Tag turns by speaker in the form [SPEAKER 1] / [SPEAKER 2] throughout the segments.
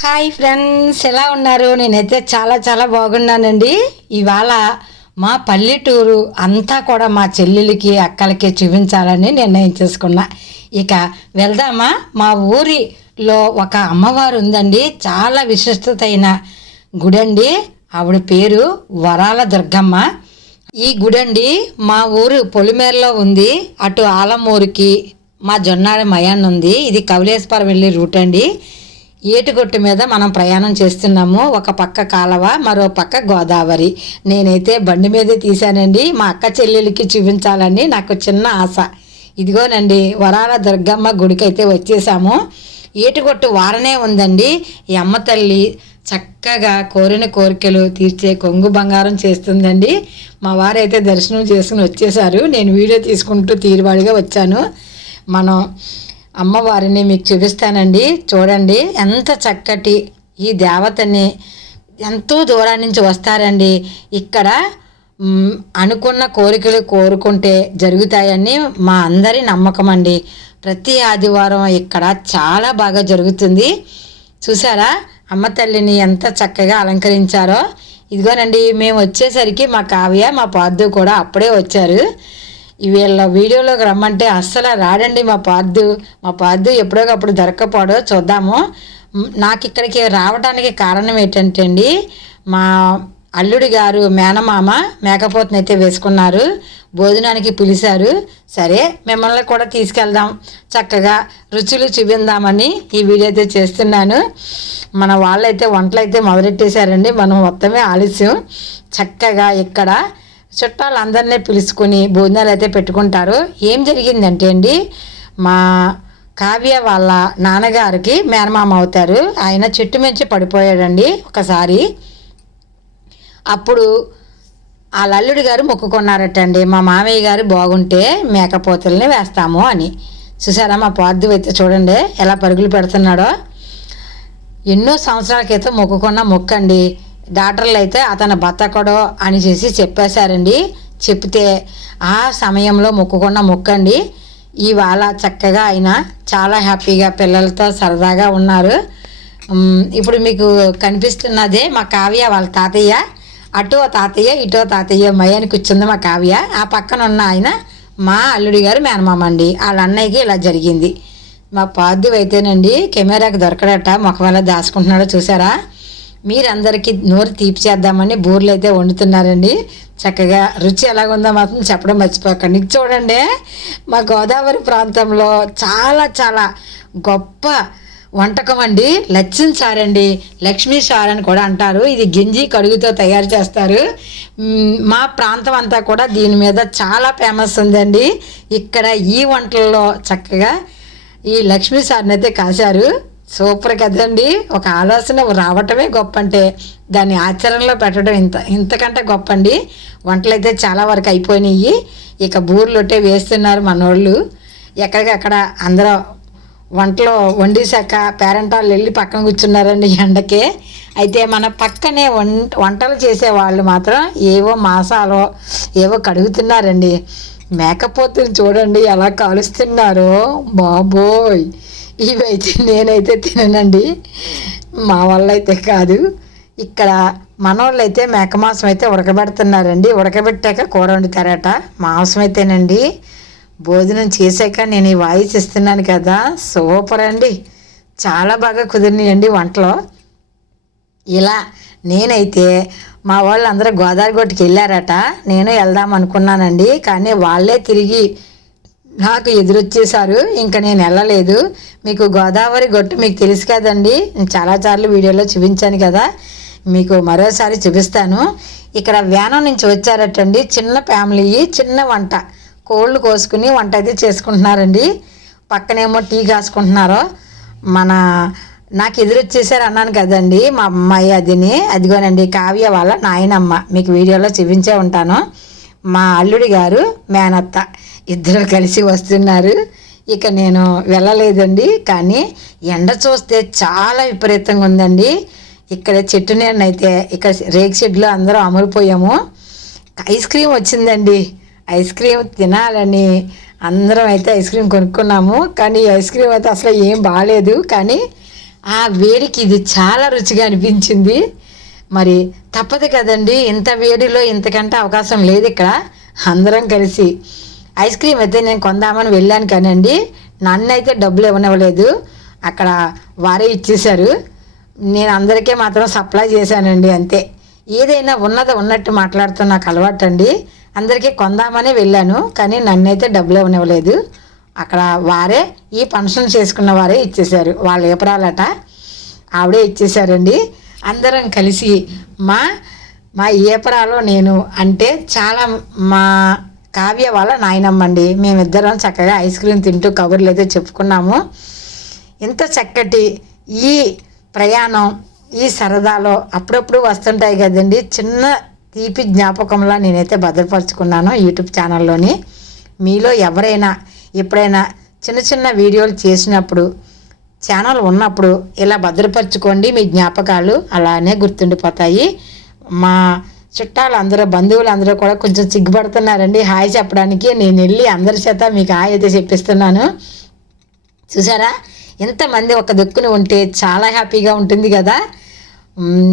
[SPEAKER 1] Hi friends ఎలా ఉన్నారు? నేనైతే చాలా చాలా బాగున్నానండి. ఇవాళ మా పల్లెటూరు అంతా కూడా మా చెల్లెలకి అక్కలకి చూపించాలని నిర్ణయం చేసుకున్నా. ఇక వెళ్దామా? మా ఊరిలో ఒక అమ్మవారు ఉందండి. చాలా విశిష్టతైన గుడండి. ఆవిడ పేరు వరాల దుర్గమ్మ. ఈ గుడండి మా ఊరు పొలిమేరలో ఉంది. అటు ఆలమూరికి మా జొన్నాడ మయాన్ ఉంది ఇది కవిలేశ్వరం వెళ్ళే రూట్ అండి. ఏటుగొట్టు మీద మనం ప్రయాణం చేస్తున్నాము. ఒక పక్క కాలవ మరో పక్క గోదావరి. నేనైతే బండి మీదే తీశానండి. మా అక్క చెల్లెలకి చూపించాలని నాకు చిన్న ఆశ. ఇదిగోనండి వరాల దుర్గమ్మ గుడికైతే వచ్చేసాము. ఏటుగొట్టు వారనే ఉందండి. అమ్మ తల్లి చక్కగా కోరిన కోరికలు తీర్చే కొంగు బంగారం చేస్తుందండి. మా వారైతే దర్శనం చేసుకుని వచ్చేసారు నేను వీడియో తీసుకుంటూ తీరువాడిగా వచ్చాను. మనం అమ్మవారిని మీకు చూపిస్తానండి. చూడండి ఎంత చక్కటి ఈ దేవతని ఎంతో దూరం నుంచి వస్తారండి. ఇక్కడ అనుకున్న కోరికలు కోరుకుంటే జరుగుతాయని మా అందరి నమ్మకం అండి. ప్రతి ఆదివారం ఇక్కడ చాలా బాగా జరుగుతుంది. చూసారా? అమ్మ తల్లిని ఎంత చక్కగా అలంకరించారో. ఇదిగోనండి మేము వచ్చేసరికి మా కావ్య మా పార్దు కూడా అప్పుడే వచ్చారు. వీళ్ళ వీడియోలోకి రమ్మంటే అస్సలు రాడండి మా పార్థు మా పార్దు ఎప్పుడోకప్పుడు దొరకపోడో చూద్దాము. నాకు ఇక్కడికి రావడానికి కారణం ఏంటంటే అండి మా అల్లుడి గారు మేనమామ మేకపోతను అయితే వేసుకున్నారు. భోజనానికి పిలిచారు. సరే మిమ్మల్ని కూడా తీసుకెళ్దాం. చక్కగా రుచులు చూపిందామని ఈ వీడియో అయితే చేస్తున్నాను. మన వాళ్ళైతే వంటలు అయితే మొదలెట్టేశారండి. మనం మొత్తమే ఆలస్యం. చక్కగా ఇక్కడ చుట్టాలు అందరినీ పిలుచుకుని భోజనాలు అయితే పెట్టుకుంటారు. ఏం జరిగిందంటే అండి మా కావ్య వాళ్ళ నాన్నగారికి మేనమామ అవుతారు. ఆయన చెట్టు మించి పడిపోయాడండి ఒకసారి. అప్పుడు ఆ లల్లుడి గారు మొక్కుకున్నారటండి మా మామయ్య గారు బాగుంటే మేకపోతల్ని వేస్తాము అని. చూసారా మా పార్థివ్ అయితే చూడండి ఎలా పరుగులు పెడుతున్నాడో. ఎన్నో సంవత్సరాల క్రితం మొక్కుకున్న మొక్కండి. డాక్టర్లు అయితే అతను బతకడో అని చేసి చెప్పేశారండి. చెప్తే ఆ సమయంలో మొక్కుకున్న మొక్కండి. ఇవాళ చక్కగా ఆయన చాలా హ్యాపీగా పిల్లలతో సరదాగా ఉన్నారు. ఇప్పుడు మీకు కనిపిస్తున్నదే మా కావ్య వాళ్ళ తాతయ్య. అటో తాతయ్య ఇటో తాతయ్య మయానికి కూర్చుంది మా కావ్య. ఆ పక్కన ఉన్న ఆయన మా అల్లుడి గారు మేనమామ అండి వాళ్ళ అన్నయ్యకి ఇలా జరిగింది. మా పార్థివ్ అయితేనండి కెమెరాకి దొరకడట ముఖం ఎలా దాచుకుంటున్నాడో చూసారా? మీరందరికీ నోరు తీపి చేద్దామని బూర్లు అయితే వండుతున్నారండి. చక్కగా రుచి ఎలాగుందో మాత్రం చెప్పడం మర్చిపోకండి. చూడండి మా గోదావరి ప్రాంతంలో చాలా చాలా గొప్ప వంటకం అండి. లచ్చిన సార్ అండి. లక్ష్మీ సార్ అని కూడా అంటారు. ఇది గింజి కడుగుతో తయారు చేస్తారు. మా ప్రాంతం అంతా కూడా దీని మీద చాలా ఫేమస్ ఉందండి. ఇక్కడ ఈ వంటల్లో చక్కగా ఈ లక్ష్మీ సార్ని అయితే కాశారు. సూపర్ కదండి. ఒక ఆలోచన రావటమే గొప్ప అంటే దాన్ని ఆచరణలో పెట్టడం ఇంత ఇంతకంటే గొప్ప అండి వంటలు అయితే చాలా వరకు అయిపోయినాయి. ఇక బూర్లొట్టే వేస్తున్నారు మనోళ్ళు. ఎక్కడికక్కడ అందరూ వంటలు వండేశాక పేరెంట్ వాళ్ళు వెళ్ళి పక్కన కూర్చున్నారండి ఎండకే. అయితే మన పక్కనే వం వంటలు చేసే వాళ్ళు మాత్రం ఏవో మాసాలో ఏవో కడుగుతున్నారండి. మేకపోతులు చూడండి ఎలా కాలుస్తున్నారో. బాబోయ్! ఇవైతే నేనైతే తిననండి. మా వల్ల అయితే కాదు. ఇక్కడ మనోళ్ళు అయితే మేక మాంసం అయితే ఉడకబెడుతున్నారండి. ఉడకబెట్టాక కూర వండుతారట. మాంసం అయితేనండి. భోజనం చేశాక నేను ఈ వాయిస్ ఇస్తున్నాను కదా. సూపర్ అండి. చాలా బాగా కుదిరినాయండి వంటలో. ఇలా నేనైతే మా వాళ్ళు అందరూ గోదావరి గొట్టుకి వెళ్ళారట. నేను వెళ్దాం అనుకున్నానండి. కానీ వాళ్ళే తిరిగి నాకు ఎదురొచ్చేసారు ఇంకా నేను వెళ్ళలేదు. మీకు గోదావరి గొట్టు మీకు తెలుసు కదండి. నేను చాలాసార్లు వీడియోలో చూపించాను కదా. మీకు మరోసారి చూపిస్తాను. ఇక్కడ వ్యానం నుంచి వచ్చారటండి. చిన్న ఫ్యామిలీ చిన్న వంట. కోళ్ళు కోసుకుని వంట అయితే చేసుకుంటున్నారండి. పక్కనేమో టీ కాసుకుంటున్నారు. మన నాకు ఎదురొచ్చేసారు అన్నాను కదండి. మా అమ్మాయి అదిని. అదిగోనండి కావ్య వాళ్ళ నాయనమ్మ. మీకు వీడియోలో చూపించే ఉంటాను. మా అల్లుడి గారు మేనత్త. ఇద్దరు కలిసి వస్తున్నారు. ఇక నేను వెళ్ళలేదండి. కానీ ఎండ చూస్తే చాలా విపరీతంగా ఉందండి. ఇక్కడ చెట్టు అయితే ఇక్కడ రేక్ షెడ్లో అందరం అమరిపోయాము. ఐస్ క్రీమ్ వచ్చిందండి. ఐస్ క్రీమ్ తినాలని అందరం అయితే ఐస్ క్రీమ్ కొనుక్కున్నాము. కానీ ఐస్ క్రీమ్ అయితే అసలు ఏం బాగాలేదు. కానీ ఆ వేడికి ఇది చాలా రుచిగా అనిపించింది. మరి తప్పదు కదండి. ఇంత వేడిలో ఇంతకంటే అవకాశం లేదు ఇక్కడ. అందరం కలిసి ఐస్ క్రీమ్ అయితే నేను కొందామని వెళ్ళాను కానండి. నన్ను అయితే డబ్బులు ఇవ్వనివ్వలేదు. అక్కడ వారే ఇచ్చేశారు. నేను అందరికీ మాత్రం సప్లై చేశానండి అంతే. ఏదైనా ఉన్నది ఉన్నట్టు మాట్లాడుతున్న నాకు అలవాటు అండి అందరికీ కొందామని వెళ్ళాను కానీ నన్నైతే డబ్బులు ఇవ్వనివ్వలేదు. అక్కడ వారే ఈ ఫంక్షన్ చేసుకున్న వారే ఇచ్చేశారు. వాళ్ళ ఏపరాలట ఆవిడే ఇచ్చేశారండి. అందరం కలిసి మా మా ఏపరాలో నేను అంటే చాలా మా కావ్య వాళ్ళ నాయనమ్మండి. మేమిద్దరం చక్కగా ఐస్ క్రీమ్ తింటూ కబుర్లు అయితే చెప్పుకున్నాము. ఇంత చక్కటి ఈ ప్రయాణం ఈ సరదాలో అప్పుడప్పుడు వస్తుంటాయి కదండి. చిన్న తీపి జ్ఞాపకంలా నేనైతే భద్రపరుచుకున్నాను యూట్యూబ్ ఛానల్లోని. మీలో ఎవరైనా ఎప్పుడైనా చిన్న చిన్న వీడియోలు చేసినప్పుడు ఛానల్ ఉన్నప్పుడు ఇలా భద్రపరచుకోండి మీ జ్ఞాపకాలు అలానే గుర్తుండిపోతాయి. మా చుట్టాలు అందరూ బంధువులు అందరూ కూడా కొంచెం సిగ్గుపడుతున్నారండి. హాయ్ చెప్పడానికి. నేను వెళ్ళి అందరి చేత మీకు హాయ్ అయితే చెప్పిస్తున్నాను. చూసారా? ఎంతమంది ఒక దిక్కున ఉంటే చాలా హ్యాపీగా ఉంటుంది కదా?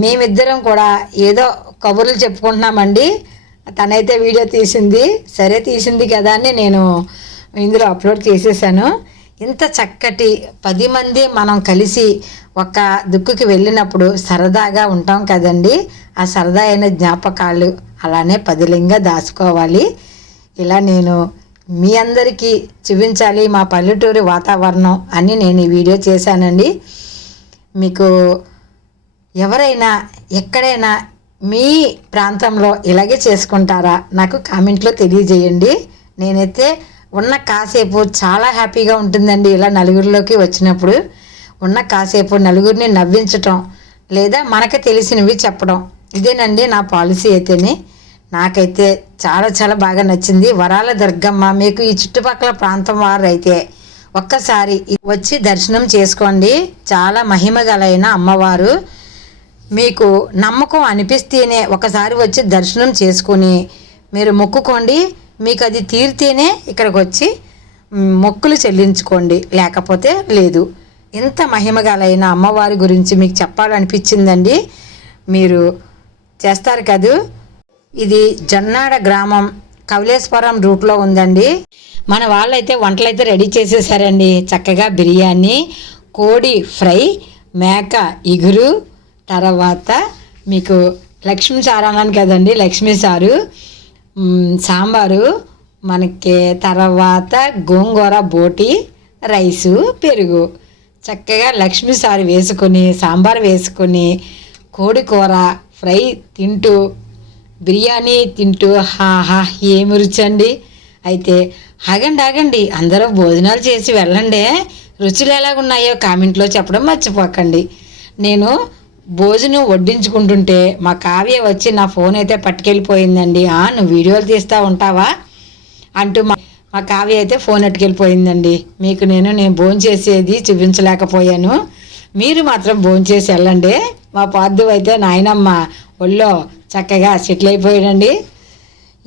[SPEAKER 1] మేమిద్దరం కూడా ఏదో కబుర్లు చెప్పుకుంటున్నామండి. తనైతే వీడియో తీసింది. సరే తీసింది కదా అని నేను ఇందులో అప్లోడ్ చేసేసాను. ఇంత చక్కటి పది మంది మనం కలిసి ఒక దుక్కుకి వెళ్ళినప్పుడు సరదాగా ఉంటాం కదండి. ఆ సరదా అయిన జ్ఞాపకాలు అలానే పదిలింగా దాచుకోవాలి. ఇలా నేను మీ అందరికీ చూపించాలి మా పల్లెటూరి వాతావరణం అని నేను ఈ వీడియో చేశానండి. మీకు ఎవరైనా ఎక్కడైనా మీ ప్రాంతంలో ఇలాగే చేసుకుంటారా నాకు కామెంట్లో తెలియజేయండి. నేనైతే ఉన్న కాసేపు చాలా హ్యాపీగా ఉంటుందండి ఇలా నలుగురిలోకి వచ్చినప్పుడు. ఉన్న కాసేపు నలుగురిని నవ్వించటం లేదా మనకు తెలిసినవి చెప్పడం. ఇదేనండి నా పాలసీ అయితేనే. నాకైతే చాలా చాలా బాగా నచ్చింది. వరాల దుర్గమ్మ మీకు ఈ చుట్టుపక్కల ప్రాంతం వారు అయితే ఒక్కసారి వచ్చి దర్శనం చేసుకోండి. చాలా మహిమ గలైన అమ్మవారు. మీకు నమ్మకం అనిపిస్తేనే ఒకసారి వచ్చి దర్శనం చేసుకుని మీరు మొక్కుకోండి. మీకు అది తీరితేనే ఇక్కడికి వచ్చి మొక్కులు చెల్లించుకోండి. లేకపోతే లేదు. ఇంత మహిమగలైన అమ్మవారి గురించి మీకు చెప్పాలనిపించిందండి. మీరు చేస్తారు కదూ? ఇది జొన్నాడ గ్రామం కవలేశ్వరం రూట్లో ఉందండి. మన వాళ్ళైతే వంటలైతే రెడీ చేసేసారండి. చక్కగా బిర్యానీ కోడి ఫ్రై మేక ఇగురు తర్వాత మీకు లక్ష్మీ సార్ అన్నాను కదండి లక్ష్మీ సారు. సాంబారు మనకి తర్వాత గోంగూర బోటి రైసు పెరుగు. చక్కగా లక్ష్మీ సారి వేసుకొని సాంబార్ వేసుకొని కోడి కూర ఫ్రై తింటూ బిర్యానీ తింటూ హాహా ఏమి రుచి అండి? అయితే ఆగండి ఆగండి అందరూ భోజనాలు చేసి వెళ్ళండి. రుచులు ఎలాగున్నాయో కామెంట్లో చెప్పడం మర్చిపోకండి. నేను భోజనం వడ్డించుకుంటుంటే మా కావ్య వచ్చి నా ఫోన్ అయితే పట్టుకెళ్ళిపోయిందండి. ఆ నువ్వు వీడియోలు తీస్తూ ఉంటావా? అంటూ మా మా కావ్య అయితే ఫోన్ ఎట్టుకెళ్ళిపోయిందండి. మీకు నేను నేను భోజనం చేసేది చూపించలేకపోయాను. మీరు మాత్రం భోజనం చేసి వెళ్ళండి. మా పార్థు అయితే నాయనమ్మ ఒళ్ళో చక్కగా సెటిల్ అయిపోయాడండి.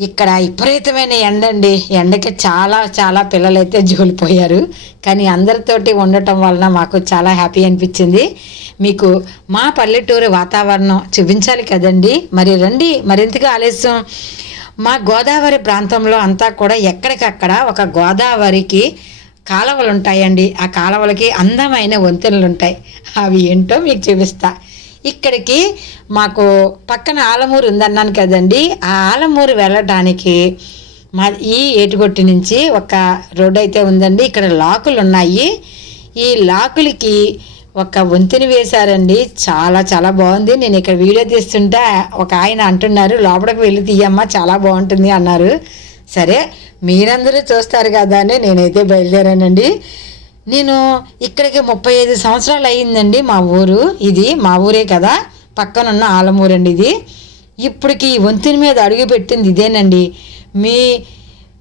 [SPEAKER 1] ఇక్కడ విపరీతమైన ఎండ అండి ఎండకి చాలా చాలా పిల్లలైతే జోలిపోయారు. కానీ అందరితోటి ఉండటం వలన మాకు చాలా హ్యాపీ అనిపించింది. మీకు మా పల్లెటూరు వాతావరణం చూపించాలి కదండి. మరి రండి మరింతగా ఆలస్యం? మా గోదావరి ప్రాంతంలో అంతా కూడా ఎక్కడికక్కడ ఒక గోదావరికి కాలువలు ఉంటాయండి ఆ కాలువలకి అందమైన వంతెనలు ఉంటాయి అవి ఏంటో మీకు చూపిస్తా. ఇక్కడికి మాకు పక్కన ఆలమూరు ఉందన్నాను కదండి. ఆ ఆలమూరు వెళ్ళడానికి మా ఈ ఏటుగొట్టి నుంచి ఒక రోడ్ అయితే ఉందండి. ఇక్కడ లాకులు ఉన్నాయి. ఈ లాకులకి ఒక వంతెన వేశారండి. చాలా చాలా బాగుంది. నేను ఇక్కడ వీడియో తీస్తుంటే ఒక ఆయన అంటున్నారు లోపలికి వెళ్ళి తీయమ్మా చాలా బాగుంటుంది అన్నారు. సరే మీరందరూ చూస్తారు కదా అని నేనైతే బయలుదేరానండి. నేను ఇక్కడికి ముప్పై ఐదు సంవత్సరాలు అయ్యిందండి మా ఊరు. ఇది మా ఊరే కదా. పక్కనున్న ఆలమూరు అండి ఇది. ఇప్పటికి వంతెన మీద అడుగు పెట్టింది ఇదేనండి. మీ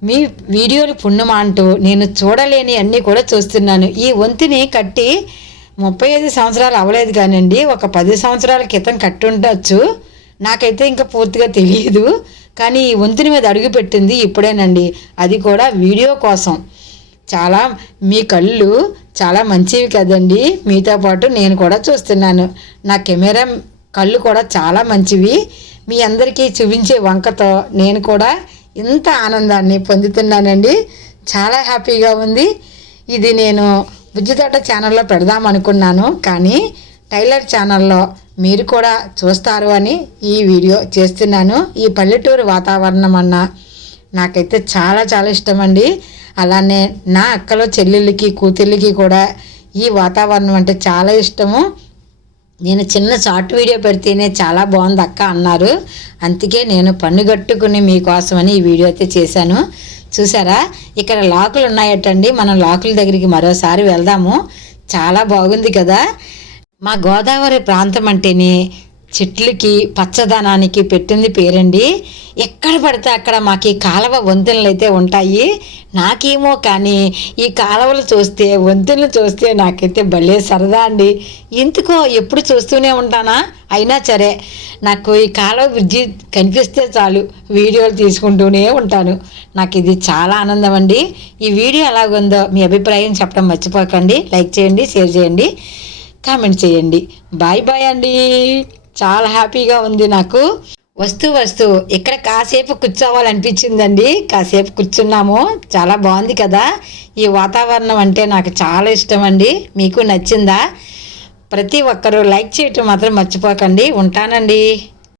[SPEAKER 1] మీ వీడియోలు పుణ్యమా అంటూ నేను చూడలేని అన్నీ కూడా చూస్తున్నాను. ఈ వంతిని కట్టి ముప్పై ఐదు సంవత్సరాలు అవ్వలేదు కానండి. ఒక పది సంవత్సరాల క్రితం కట్టి ఉండొచ్చు. నాకైతే ఇంకా పూర్తిగా తెలియదు. కానీ ఈ వంతిని మీద అడుగు పెట్టింది ఇప్పుడేనండి. అది కూడా వీడియో కోసం. చాలా మీ కళ్ళు చాలా మంచివి కదండి. మీతో పాటు నేను కూడా చూస్తున్నాను. నా కెమెరా కళ్ళు కూడా చాలా మంచివి. మీ అందరికీ చూపించే వంకతో నేను కూడా ఇంత ఆనందాన్ని పొందుతున్నానండి. చాలా హ్యాపీగా ఉంది. ఇది నేను బుజ్జితోట ఛానల్లో పెడదాం అనుకున్నాను. కానీ టైలర్ ఛానల్లో మీరు కూడా చూస్తారు అని ఈ వీడియో చేస్తున్నాను. ఈ పల్లెటూరు వాతావరణం అన్న నాకైతే చాలా చాలా ఇష్టం అండి అలానే నా అక్కలో చెల్లెళ్ళకి కూతుళ్ళకి కూడా ఈ వాతావరణం అంటే చాలా ఇష్టము. నేను చిన్న షార్ట్ వీడియో పెడితేనే చాలా బాగుంది అక్క అన్నారు. అందుకే నేను పన్నుగట్టుకుని మీకోసమని ఈ వీడియో అయితే చేశాను. చూసారా? ఇక్కడ లాకులు ఉన్నాయటండి. మనం లాకుల దగ్గరికి మరోసారి వెళ్దాము. చాలా బాగుంది కదా. మా గోదావరి ప్రాంతం అంటేనే చెట్లకి పచ్చదనానికి పెట్టింది పేరండి. ఎక్కడ పడితే అక్కడ మాకు ఈ కాలువ వంతెనలు అయితే ఉంటాయి. నాకేమో కానీ ఈ కాలువలు చూస్తే వంతెనలు చూస్తే నాకైతే భలే సరదా అండి. ఎందుకో ఎప్పుడు చూస్తూనే ఉంటానా? అయినా సరే నాకు ఈ కాలువ బ్రిడ్జి కనిపిస్తే చాలు వీడియోలు తీసుకుంటూనే ఉంటాను. నాకు ఇది చాలా ఆనందం అండి. ఈ వీడియో ఎలాగుందో మీ అభిప్రాయం చెప్పడం మర్చిపోకండి. లైక్ చేయండి షేర్ చేయండి కామెంట్ చేయండి. బాయ్ బాయ్ అండి. చాలా హ్యాపీగా ఉంది నాకు. వస్తూ వస్తూ ఇక్కడ కాసేపు కూర్చోవాలనిపించిందండి. కాసేపు కూర్చున్నాము. చాలా బాగుంది కదా. ఈ వాతావరణం అంటే నాకు చాలా ఇష్టం అండి మీకు నచ్చిందా? ప్రతి ఒక్కరూ లైక్ చేయటం మాత్రం మర్చిపోకండి. ఉంటానండి.